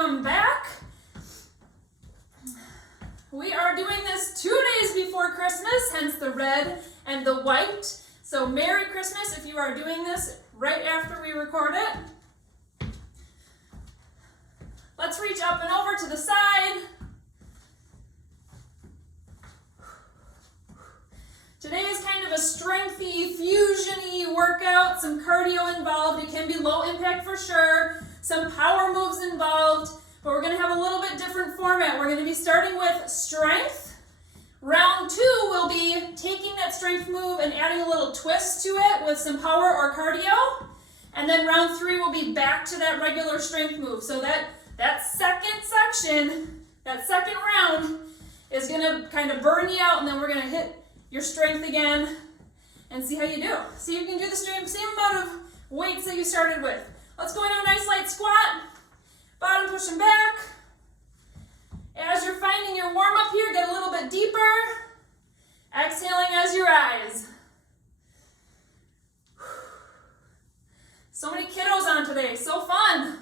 come back. We are doing this 2 days before Christmas, hence the red and the white. So Merry Christmas if you are doing this right after we record it. Let's reach up and over to the side. Today is kind of a strengthy, fusion-y workout, some cardio involved. It can be low impact for sure, some power moves involved, but we're going to have a little bit different format. We're going to be starting with strength. Round 2 will be taking that strength move and adding a little twist to it with some power or cardio. And then round 3 will be back to that regular strength move. So that second section, that second round is going to kind of burn you out, and then we're going to hit your strength again and see how you do. See if you can do the same amount of weights that you started with. Let's go into a nice light squat. Bottom pushing back. As you're finding your warm up here, get a little bit deeper. Exhaling as you rise. So many kiddos on today, so fun.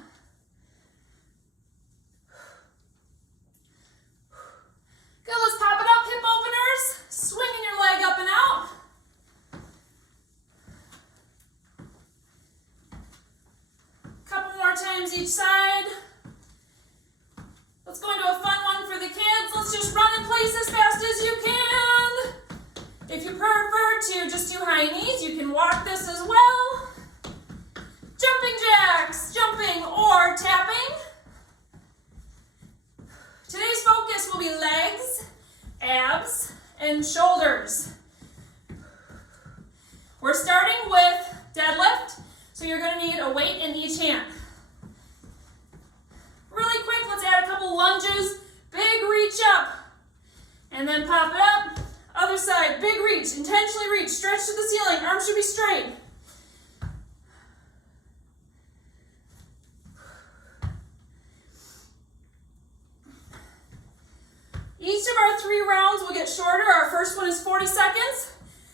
Good, let's pop it up, hip openers. Swinging your leg up and out. Couple more times each side. Let's go into a fun one for the kids. Let's just run in place as fast as you can. If you prefer to just do high knees, you can walk this as well. Jumping jacks, jumping or tapping. Today's focus will be legs, abs, and shoulders. We're starting with deadlift, so you're going to need a weight in each hand. Really quick, let's add a couple lunges. Big reach up, and then pop it up. Other side, big reach, intentionally reach, stretch to the ceiling. Arms should be straight. Each of our 3 rounds will get shorter. Our first one is 40 seconds.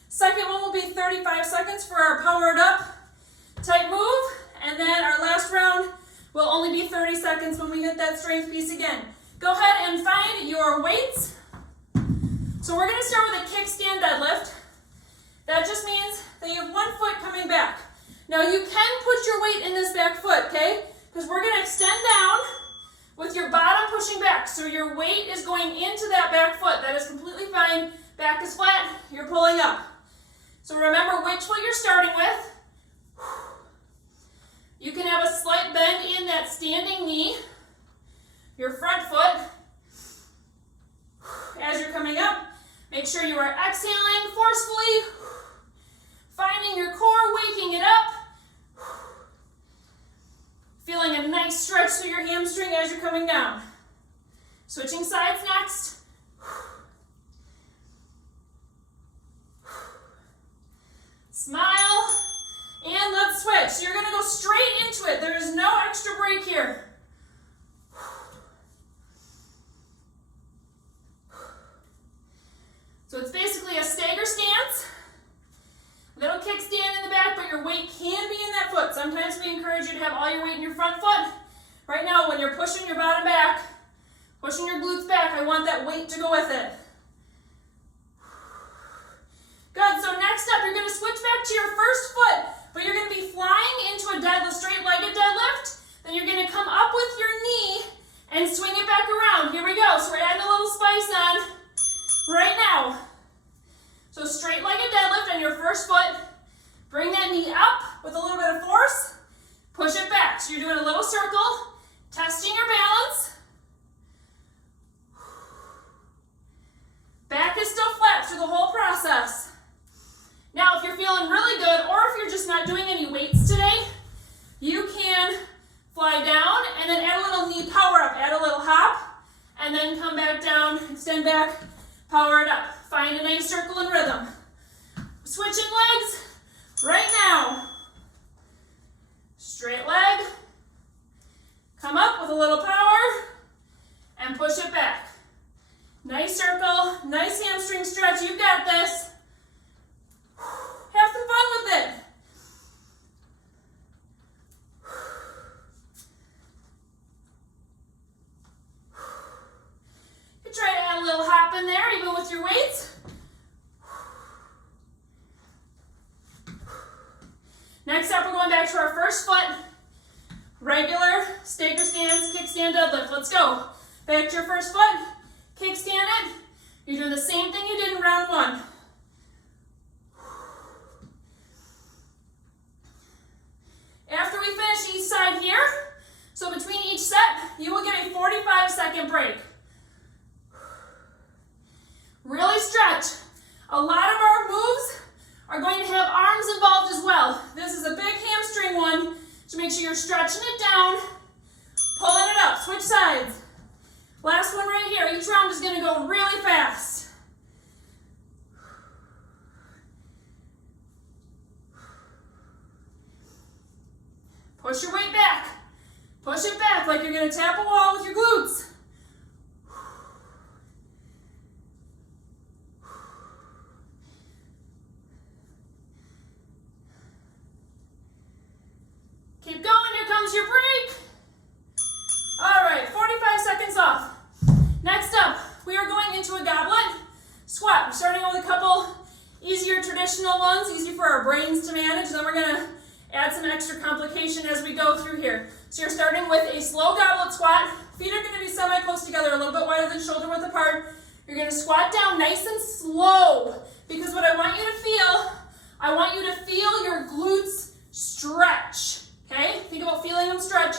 Second one will be 35 seconds for our powered up type move. And then our last round will only be 30 seconds when we hit that strength piece again. Go ahead and find your weights. So we're going to start with a kickstand deadlift. That just means that you have one foot coming back. Now you can put your weight in this back foot, okay? Because we're going to extend down with your bottom pushing back. So your weight is going into that back foot. That is completely fine. Back is flat, you're pulling up. So remember which foot you're starting with. You can have a slight bend in that standing knee, your front foot. As you're coming up, make sure you are exhaling forcefully, finding your core, waking it up. Feeling a nice stretch through your hamstring as you're coming down. Switching sides next. Smile, and let's switch. So you're going to go straight into it. There is no extra break here. So it's basically a stagger stance. Little kickstand in the back, but your weight can be in that foot. Sometimes we encourage you to have all your weight in your front foot. Right now, when you're pushing your bottom back, pushing your glutes back, I want that weight to go with it. Good, so next up, you're going to switch back to your first foot, but you're going to be flying into a deadlift, straight-legged deadlift. Then you're going to come up with your knee and swing it back around. Here we go. So we're adding a little spice on right now. So straight-legged deadlift on your first foot. Bring that knee up with a little bit of force. Push it back. So you're doing a little circle, testing your balance. Back is still flat through the whole process. Now, if you're feeling really good, or if you're just not doing any weights today, you can fly down and then add a little knee power up. Add a little hop, and then come back down, extend back, power it up. Find a nice circle and rhythm. Switching legs right now. Straight leg. Come up with a little power and push it back. Nice circle, nice hamstring stretch. You've got this. Have some fun with it. first foot, regular staker stance, kickstand, deadlift. Let's go. Back to your first foot, kickstand it. You're doing the same thing you did in round one. After we finish each side here, so between each set, you will get a 45-second break. Really stretch. A lot of our moves are going to have arms involved as well. This is a big hamstring one, so make sure you're stretching it down, pulling it up, switch sides. Last one right here. Each round is going to go really fast. Push your weight back. Push it back like you're going to tap a wall with your glutes. Keep going. Here comes your break. All right, 45 seconds off. Next up, we are going into a goblet squat. We're starting with a couple easier traditional ones, easy for our brains to manage. Then we're going to add some extra complication as we go through here. So you're starting with a slow goblet squat. Feet are going to be semi-close together, a little bit wider than shoulder width apart. You're going to squat down nice and slow, because what I want you to feel your glutes stretch. Okay? Think about feeling them stretch.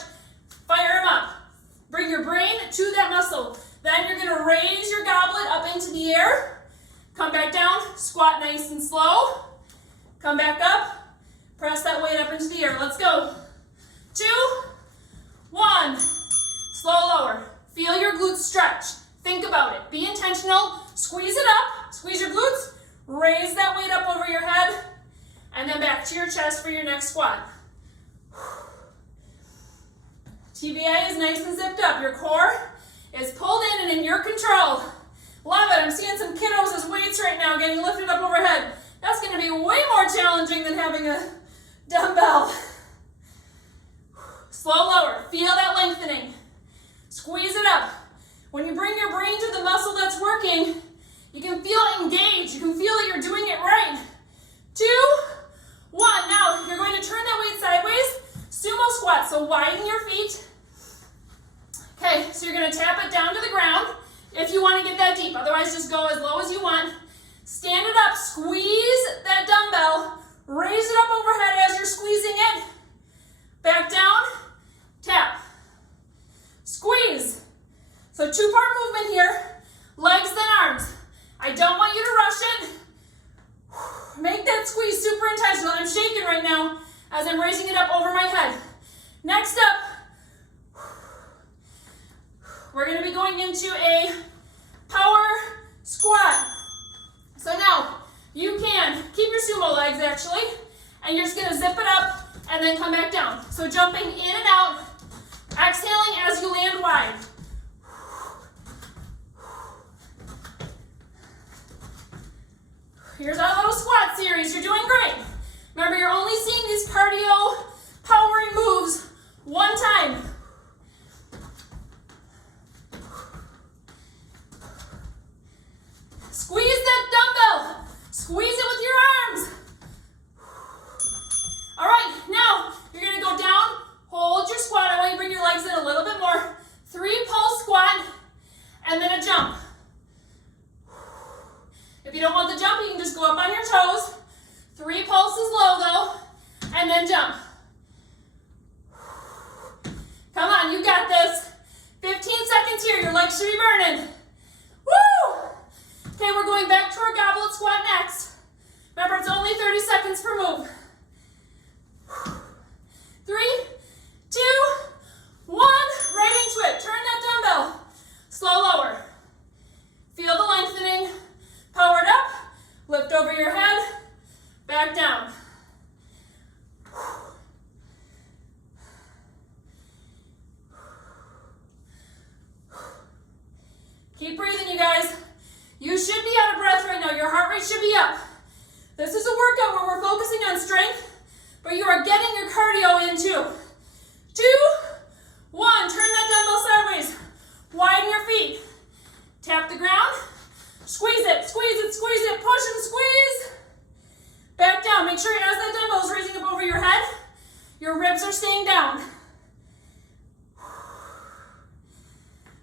Fire them up. Bring your brain to that muscle. Then you're going to raise your goblet up into the air. Come back down. Squat nice and slow. Come back up. Press that weight up into the air. Let's go. 2, 1. Slow lower. Feel your glutes stretch. Think about it. Be intentional. Squeeze it up. Squeeze your glutes. Raise that weight up over your head. And then back to your chest for your next squat. TVA is nice and zipped up. Your core is pulled in and in your control. Love it. I'm seeing some kiddos as weights right now getting lifted up overhead. That's going to be way more challenging than having a dumbbell. Slow lower. Feel that lengthening. Squeeze it up. When you bring your brain to the muscle that's working, you can feel it engaged. You can feel that you're doing it right. 2, 1. Now you're going to turn that weight sideways. Sumo squat. So widen your feet. Okay, so you're going to tap it down to the ground if you want to get that deep. Otherwise, just go as low as you want. Stand it up. Squeeze that dumbbell. Raise it up overhead as you're squeezing it. Back down. Tap. Squeeze. So 2-part movement here. Legs then arms. I don't want you to rush it. Make that squeeze super intentional. I'm shaking right now as I'm raising it up over my head. Next up, we're going to be going into a power squat. So now, you can keep your sumo legs actually, and you're just going to zip it up and then come back down. So jumping in and out, exhaling as you land wide. Here's our little squat series. You're doing great. Remember, you're only seeing these cardio powering moves one time. Squeeze that dumbbell. Squeeze it with your arms. All right, now you're going to go down, hold your squat. I want you to bring your legs in a little bit more. 3 pulse squat, and then a jump. If you don't want the jump, you can just go up on your toes. 3 pulses low though, and then jump. Come on, you got this. 15 seconds here, your legs should be burning. Woo! Okay, we're going back to our goblet squat next. Remember, it's only 30 seconds per move. 3, 2, 1, right into it. Turn that dumbbell. Slow lower. Feel the lengthening. Powered up. Lift over your head. Back down. Keep breathing, you guys. You should be out of breath right now. Your heart rate should be up. This is a workout where we're focusing on strength, but you are getting your cardio in too. 2, 1. Turn that dumbbell sideways. Widen your feet. Tap the ground. Squeeze it, squeeze it, squeeze it. Push and squeeze. Back down. Make sure as that dumbbell is raising up over your head, your rib Ribs are staying down.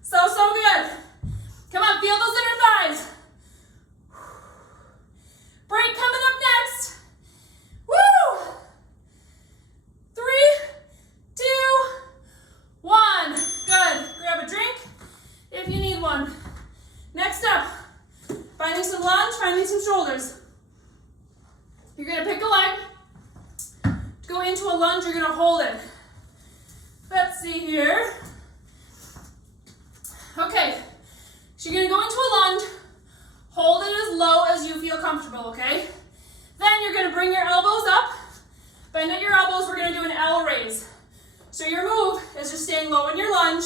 So good. Come on, feel those inner thighs. Break coming up next. Woo! 3, 2, 1. Good. Grab a drink if you need one. Next up, finding some lunge, finding some shoulders. You're going to pick a leg. To go into a lunge, you're going to hold it. Let's see here. Okay, so you're going to go into a lunge, hold it as low as you feel comfortable, okay? Then you're going to bring your elbows up, bend at your elbows, we're going to do an L raise. So your move is just staying low in your lunge,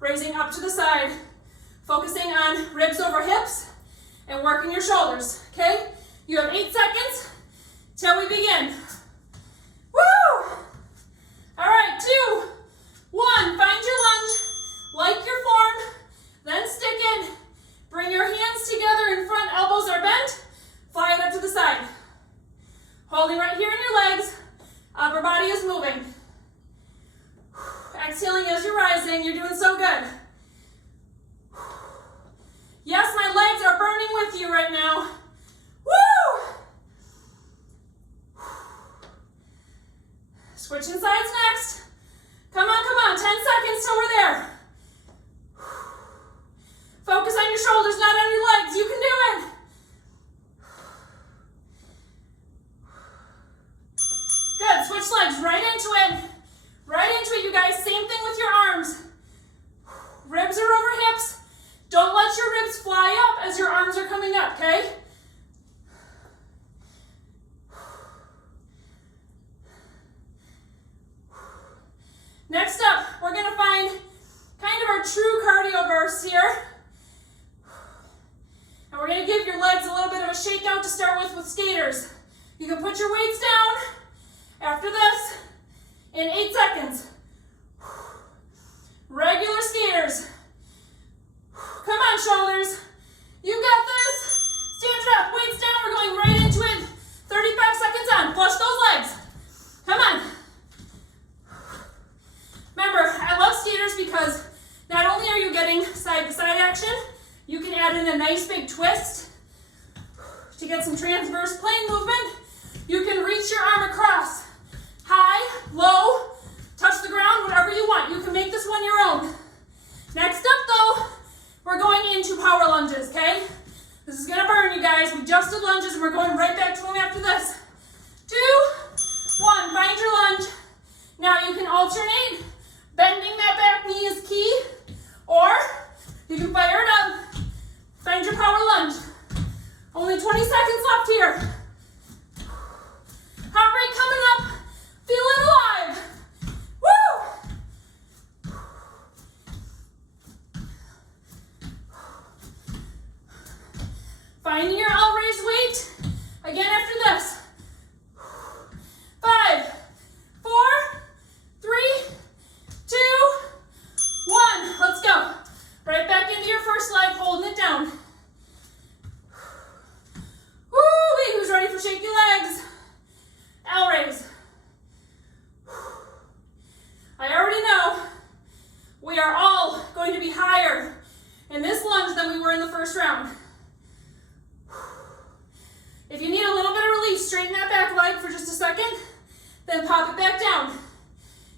raising up to the side, focusing on ribs over hips, and working your shoulders, okay? You have 8 seconds till we begin. Woo! All right, 2, 1, find your lunge. Like your form, then stick in. Bring your hands together in front, elbows are bent. Fly it up to the side. Holding right here in your legs. Upper body is moving. Exhaling as you're rising. You're doing so good. Yes, my legs are burning with you right now. Woo! Switching sides next. Come on. 10 seconds till we're there. Focus on your shoulders, not on your legs. You can do it. Good. Switch legs right into it. Right into it, you guys. Same thing with your arms. Ribs are over hips. Don't let your ribs fly up as your arms are coming up, okay? Next up, we're going to find kind of our true cardio bursts here. And we're going to give your legs a little bit of a shake out to start with skaters. You can put your weights down after this in 8 seconds. Regular skaters. Come on, shoulders. You got this. Stand up, weights down. We're going right into it. 35 seconds on. Flush those legs. Come on. Remember, I love skaters because not only are you getting side-to-side action, you can add in a nice big twist to get some transverse plane movement. You can reach your arm across. High, low, touch the ground, whatever you want. You can make this one your own. Next up though, we're going into power lunges, okay? This is gonna burn, you guys. We just did lunges and we're going right back to them after this. 2, 1, find your lunge. Now you can alternate. Bending that back knee is key. Or you can fire it up. Find your power lunge. Only 20 seconds left here. Heart rate coming up. Feeling alive. Woo! Finding your L raised weight. Again after this. 5, 4, 3, 2, 1. Let's go. Right back into your first leg, holding it down. Woo! Who's ready for shaky legs? L raise. I already know we are all going to be higher in this lunge than we were in the first round. If you need a little bit of relief, straighten that back leg for just a second, then pop it back down.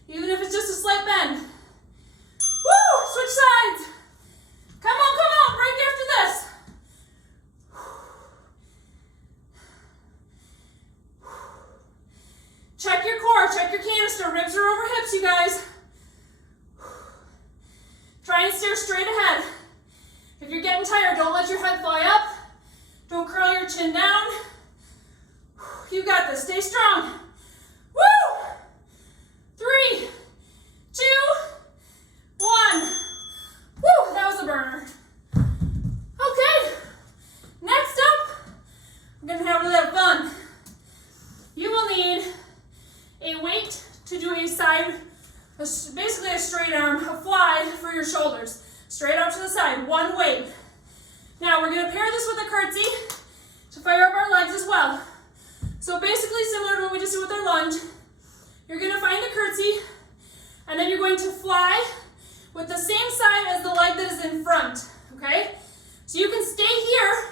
Even if it's just a slight bend. Woo! Switch sides. Come on, break after this. Check your core, check your canister. Ribs are over hips, you guys. Try and stare straight ahead. If you're getting tired, don't let your head fly up. Don't curl your chin down. You got this, stay strong. Woo! 3, 2, 1. Woo, that was a burner. Okay, next up, we're gonna have a little fun. You will need a weight to do a side, basically a straight arm, a fly for your shoulders. Straight out to the side, one weight. Now we're gonna pair this with a curtsy to fire up our legs as well. So basically similar to what we just did with our lunge, you're gonna find a curtsy going to fly with the same side as the leg that is in front, okay? So you can stay here,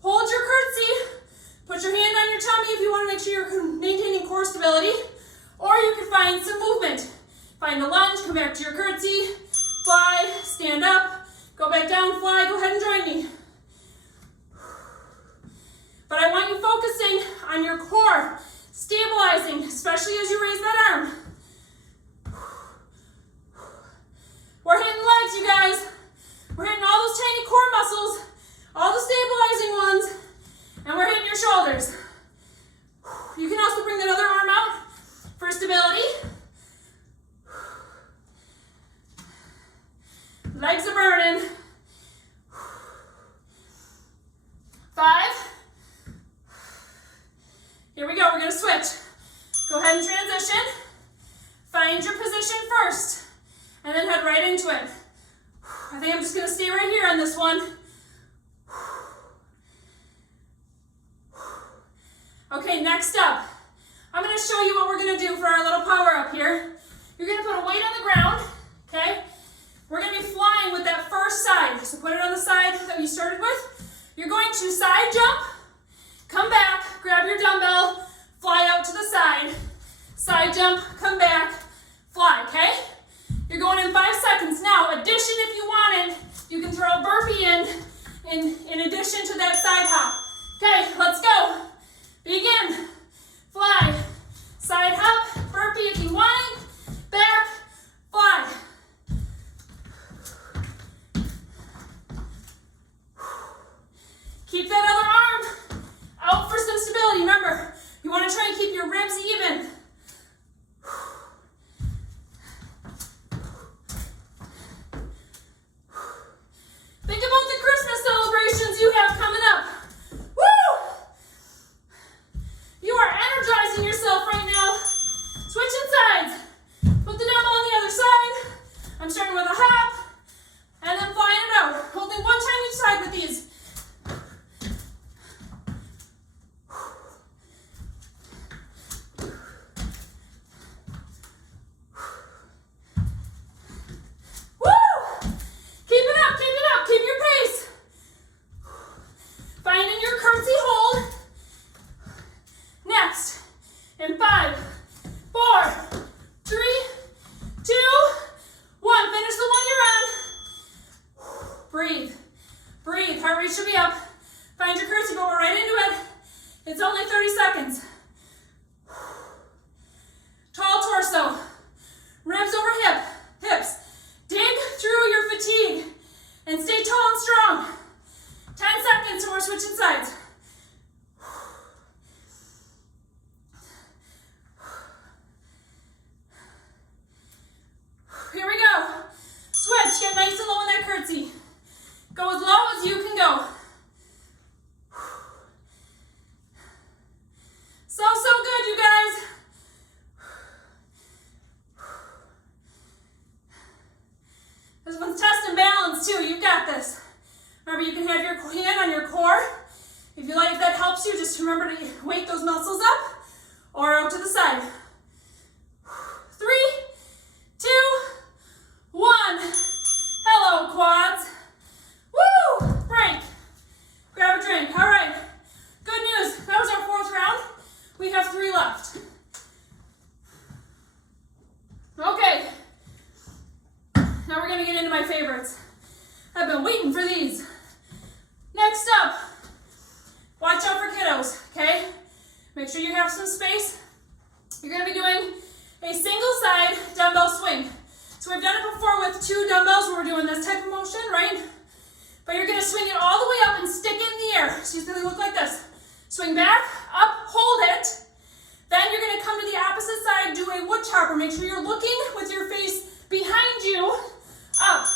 hold your curtsy, put your hand on your tummy if you want to make sure you're maintaining core stability, or you can find some movement. Find a lunge, come back to your curtsy, fly, stand up, go back down, fly, go ahead and join me. But I want you focusing on your core, stabilizing, especially as you raise that arm. We're hitting legs, you guys. We're hitting all those tiny core muscles, all the stabilizing ones, and we're hitting your shoulders. You can also bring that other arm out for stability. Legs are burning. 5. Here we go, we're gonna switch. Go ahead and transition. Find your position first, and then head right into it. I think I'm just gonna stay right here on this one. Okay, next up, I'm gonna show you what we're gonna do for our little power up here. You're gonna put a weight on the ground, okay? We're gonna be flying with that first side. So put it on the side that you started with. You're going to side jump, come back, grab your dumbbell, fly out to the side jump, come back, fly, okay? You're going in 5 seconds. Now, addition if you want it, you can throw a burpee in addition to that side hop. Okay, let's go. Begin. Fly. Side hop, burpee if you want it. Back, fly. Keep that other arm out for some stability. Remember, you want to try and keep your ribs even. Think about the Christmas celebrations you have coming up. Woo! You are energizing yourself right now. Switching sides. Put the dumbbell on the other side. I'm starting with a hop, and then flying it out. Holding one time each side with these. Remember to wake those muscles up or out to the side. 3, 2, 1. Hello, quads. Woo! Break. Grab a drink. All right. Good news. That was our 4th round. We have 3 left. Okay. Now we're going to get into my favorites. I've been waiting for these. Next up, watch out for kiddos, okay? Make sure you have some space. You're gonna be doing a single side dumbbell swing. So we've done it before with 2 dumbbells when we're doing this type of motion, right? But you're gonna swing it all the way up and stick it in the air. So it's gonna look like this. Swing back, up, hold it. Then you're gonna come to the opposite side, do a wood chopper. Make sure you're looking with your face behind you, up.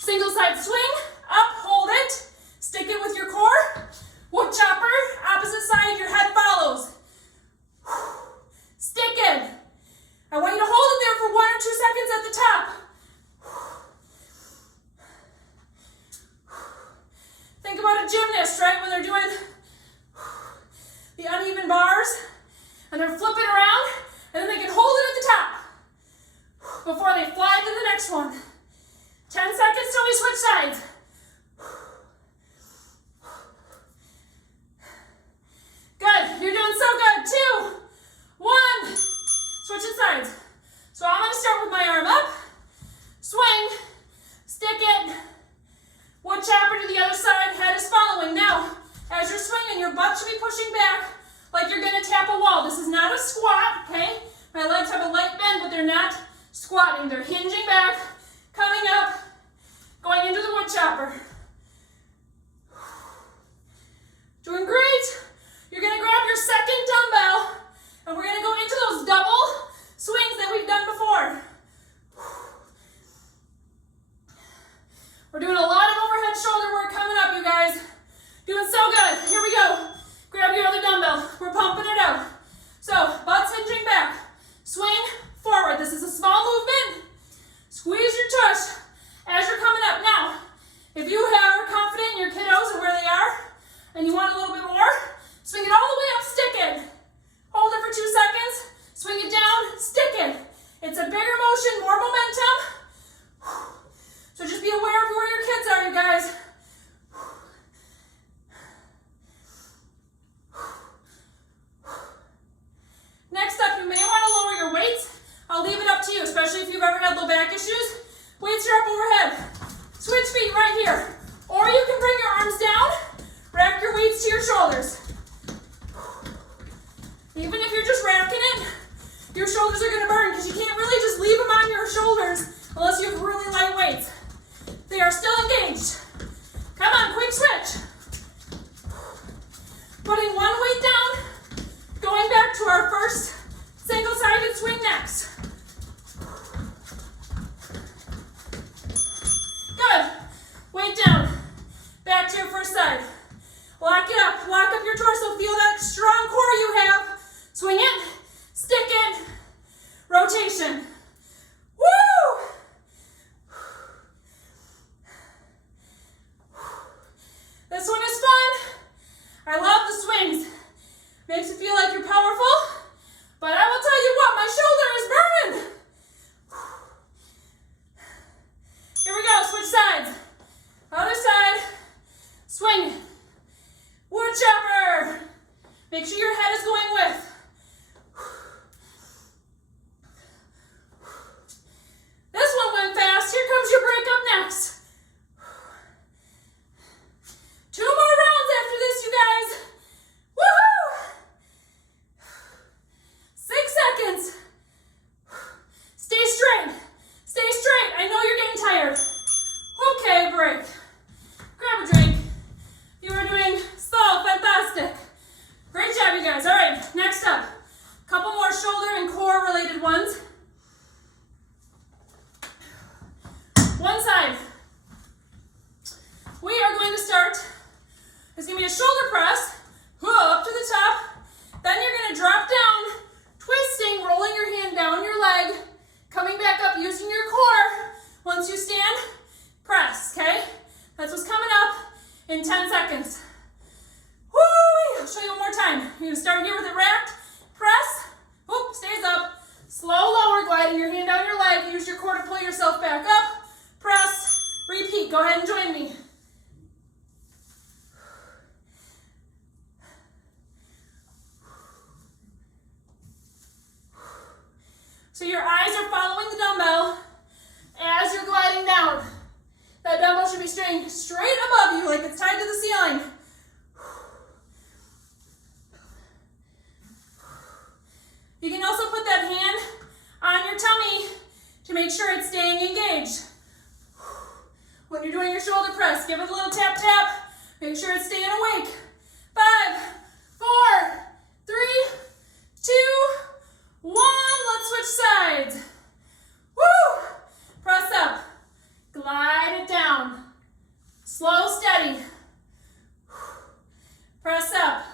Single side swing, up, hold it. Stick it with your core. Wood chopper, opposite side, your head follows. Stick it. I want you to hold it there for 1 or 2 seconds at the top. Think about a gymnast, right? When they're doing the uneven bars and they're flipping around and then they can hold it at the top. one. 10 seconds till we switch sides. Good, you're doing so good. 2, 1, switching sides. So I'm gonna start with my arm up, swing, stick it, wood chopper to the other side, head is following. Now, as you're swinging, your butt should be pushing back like you're gonna tap a wall. This is not a squat, okay? My legs have a light bend, but they're not squatting. They're hinging back, coming up, going into the wood chopper. Doing great. You're gonna grab your second dumbbell, and we're gonna go into those double swings that we've done before. We're doing a lot of overhead shoulder work coming up, you guys. Doing so good. Here we go. Grab your other dumbbell. We're pumping it out. So, butt's hinging back. Swing forward. This is a small movement. Squeeze your tush as you're coming up. Now, if you are confident in your kiddos and where they are, and you want a little bit more, swing it all the way up, stick it. Hold it for 2 seconds. Swing it down, stick it. It's a bigger motion, more momentum. So just be aware of where your kids are, you guys. Next up, you may want to lower your weights. I'll leave it up to you, especially if you've ever had low back issues. Weights are up overhead. Switch feet right here. Or you can bring your arms down, rack your weights to your shoulders. Even if you're just racking it, your shoulders are going to burn because you can't really just leave them on your shoulders unless you have really light weights. They are still engaged. Come on, quick switch. Putting one weight down, going back to our first single-sided swing next. Good. Weight down. Back to your first side. Lock it up. Lock up your torso. Feel that strong core you have. Swing it. Stick it. Rotation. Woo! This one is fun. I love the swings. Makes you feel like you're powerful. But I will tell you what, my shoulder is burning. Here we go, switch sides. Other side, swing. Wood chopper. Make sure your head is going with. This one went fast. Here comes your break up next. 2 more rounds after this, you guys. Woohoo! 6 seconds. Stay straight. Stay straight. I know you're getting tired. Okay, break. Grab a drink. You are doing so fantastic. Great job, you guys. All right, next up. A couple more shoulder and core related ones. One side. We are going to start. It's going to be a shoulder press. Up to the top. Then you're going to drop down, twisting, rolling your hand down your leg, coming back up using your core. Once you stand, press, okay? That's what's coming up in 10 seconds. Woo! I'll show you one more time. You're going to start here with it racked, press, whoop, stays up, slow lower, gliding your hand down your leg, use your core to pull yourself back up, press, repeat. Go ahead and join me. So your eyes are following the dumbbell as you're gliding down. That dumbbell should be staying straight above you like it's tied to the ceiling. You can also put that hand on your tummy to make sure it's staying engaged. When you're doing your shoulder press, give it a little tap tap. Make sure it's staying awake. 5, 4, 3, 2, 1. Let's switch sides. Woo! Press up. Glide it down. Slow, steady. Press up.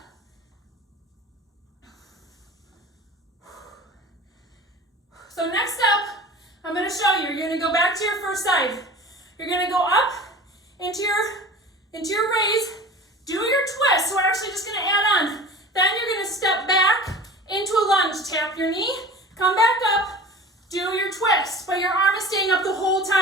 So next up, I'm going to show you. You're going to go back to your first side. You're going to go up into your raise. Do your twist. So we're actually just going to add on. Then you're going to step back into a lunge. Tap your knee. Come back up. Do your twist. But your arm is staying up the whole time.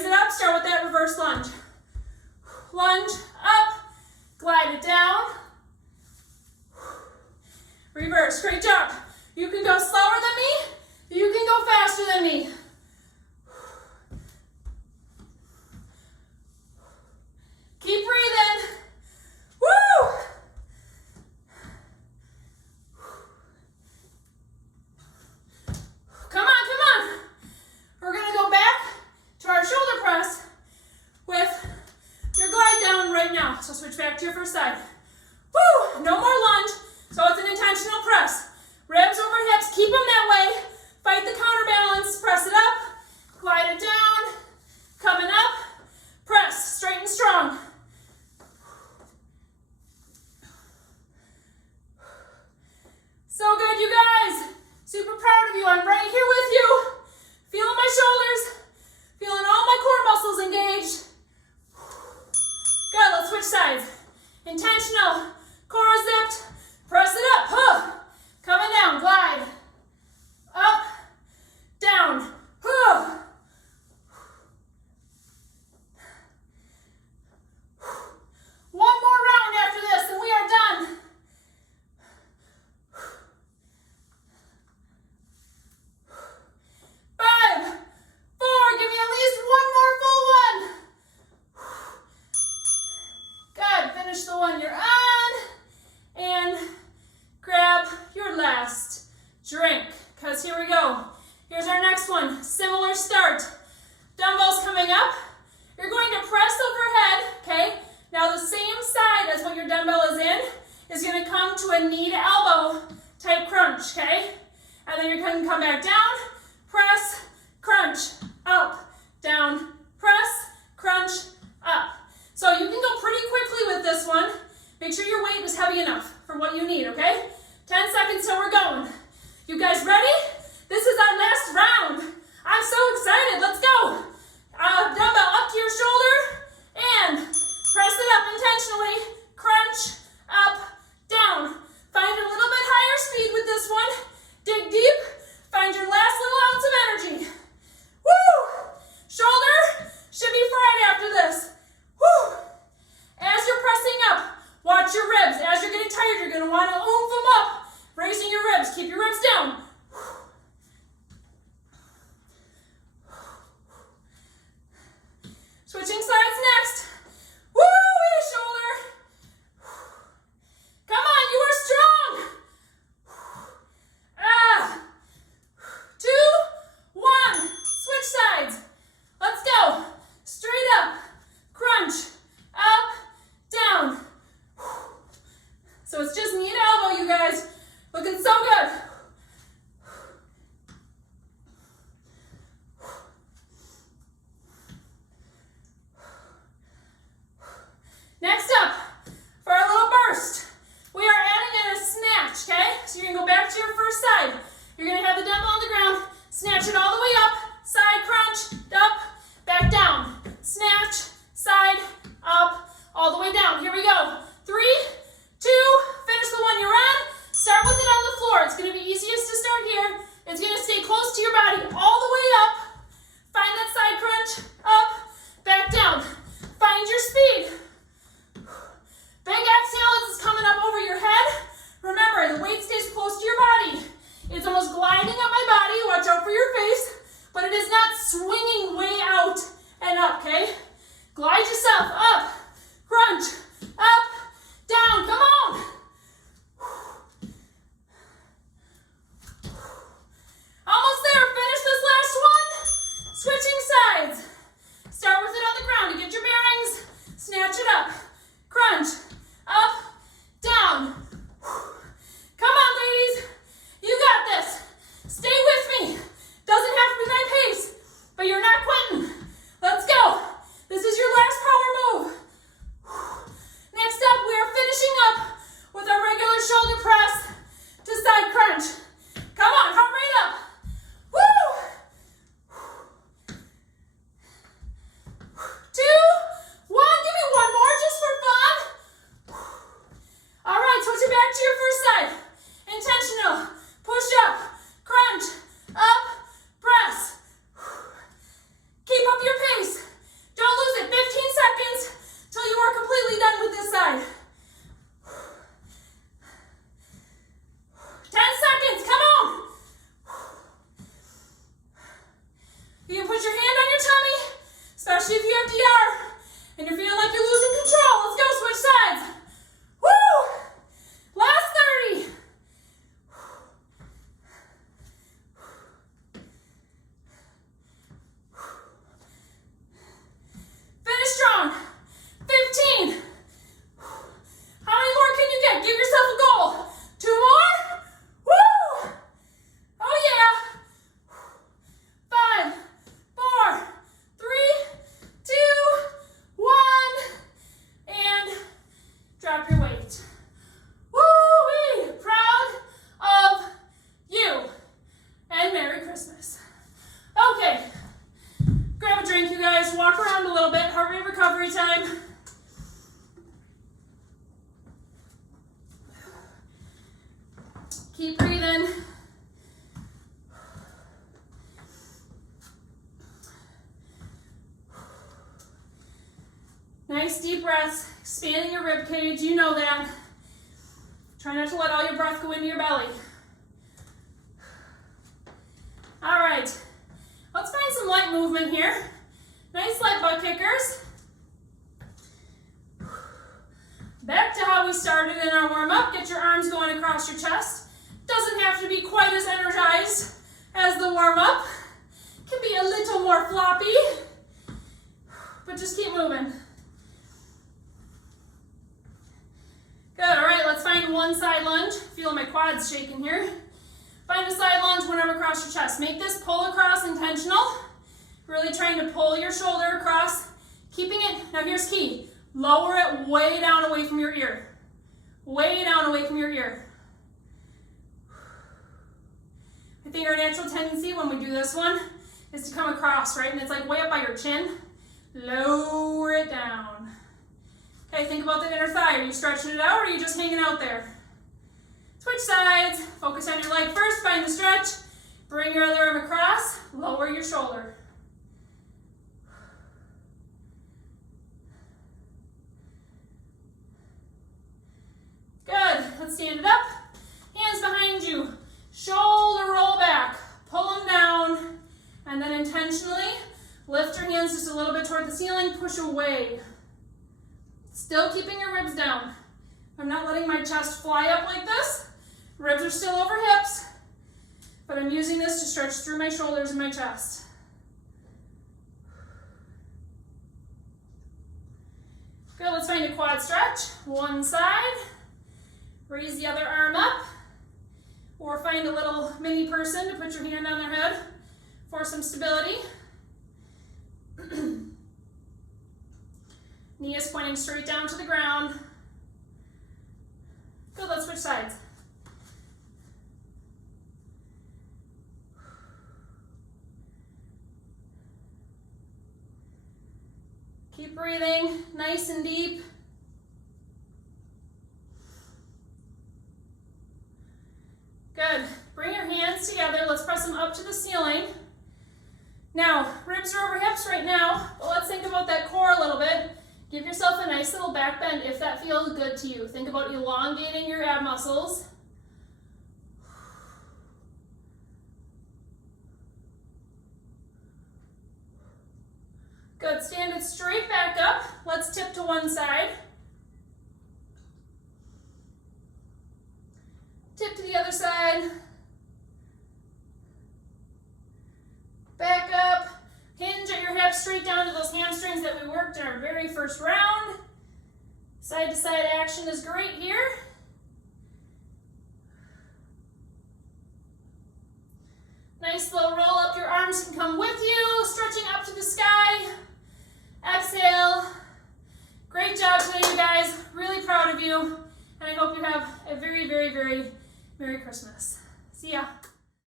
raise it up, start with that reverse lunge. Lunge up, glide it down. Reverse, great job. You can go slower than me, you can go faster than me. Keep breathing. Woo! Come on, come on. We're gonna go back to our shoulder press with your glide down right now. So switch back to your first side. Woo! No more lunge, so it's an intentional press. Ribs over hips, keep them that way. Fight the counterbalance, press it up, glide it down, coming up, press, straight and strong. So good, you guys. Super proud of you. I'm right here with you. Feeling my shoulders, feeling all my core muscles engaged. Good, let's switch sides. Intentional, core zipped, press it up. Huh. Coming down, glide. Up, down. Huh. One more round after this and we are done. 5, 4, give me at least one more full one. Good, finish the one you're on and grab your last drink, because here we go. Here's our next one, similar start. Dumbbells coming up. You're going to press overhead, okay? Now the same side as what your dumbbell is in is gonna come to a knee to elbow type crunch, okay? And then you're gonna come back down, press, crunch, up, down, press, crunch, up. So you can go pretty quickly with this one. Make sure your weight is heavy enough for what you need, okay? 10 seconds till we're going. You guys ready? This is our last round. I'm so excited, let's go. Dumbbell up to your shoulder and press it up intentionally. Crunch, up, down. Find a little bit higher speed with this one. Dig deep, find your last little ounce of energy. Woo! Shoulder should be fried after this. Woo! As you're pressing up, watch your ribs. As you're getting tired, you're gonna wanna oomph them up. Raising your ribs, keep your ribs down. Switching sides next. Woo! Shoulder. Come on, you are strong. 2, 1. Switch sides. Let's go. Straight up. Crunch. Up. Down. So it's just knee to elbow. around a little bit, heart rate recovery time. Keep breathing. Nice deep breaths, expanding your rib cage, you know that. Try not to let all your breath go into your belly. All right, let's find some light movement here. Nice light butt kickers. Back to how we started in our warm-up. Get your arms going across your chest. Doesn't have to be quite as energized as the warm-up. Can be a little more floppy, but just keep moving. Good, all right, let's find one side lunge. Feel my quads shaking here. Find a side lunge, one arm across your chest. Make this pull across intentional. Really trying to pull your shoulder across. Keeping it, now here's key. Lower it way down away from your ear. Way down away from your ear. I think our natural tendency when we do this one is to come across, right? And it's like way up by your chin. Lower it down. Okay, think about the inner thigh. Are you stretching it out or are you just hanging out there? Switch sides. Focus on your leg first. Find the stretch. Bring your other arm across. Lower your shoulder. Good. Let's stand it up. Hands behind you. Shoulder roll back. Pull them down. And then intentionally lift your hands just a little bit toward the ceiling. Push away. Still keeping your ribs down. I'm not letting my chest fly up like this. Ribs are still over hips, but I'm using this to stretch through my shoulders and my chest. Good, let's find a quad stretch. One side, raise the other arm up, or find a little mini person to put your hand on their head for some stability. Knee is pointing straight down to the ground. Good, let's switch sides. Keep breathing, nice and deep. Good, bring your hands together. Let's press them up to the ceiling. Now, ribs are over hips right now, but let's think about that core a little bit. Give yourself a nice little back bend if that feels good to you. Think about elongating your ab muscles. Good, stand it straight back up. Let's tip to one side. Tip to the other side. Back up. Hinge at your hips straight down to those hamstrings that we worked in our very first round. Side to side action is great here. Nice little roll up. Your arms can come with you, stretching up to the sky. Exhale. Great job today, you guys. Really proud of you. And I hope you have a very, very, very Merry Christmas. See ya.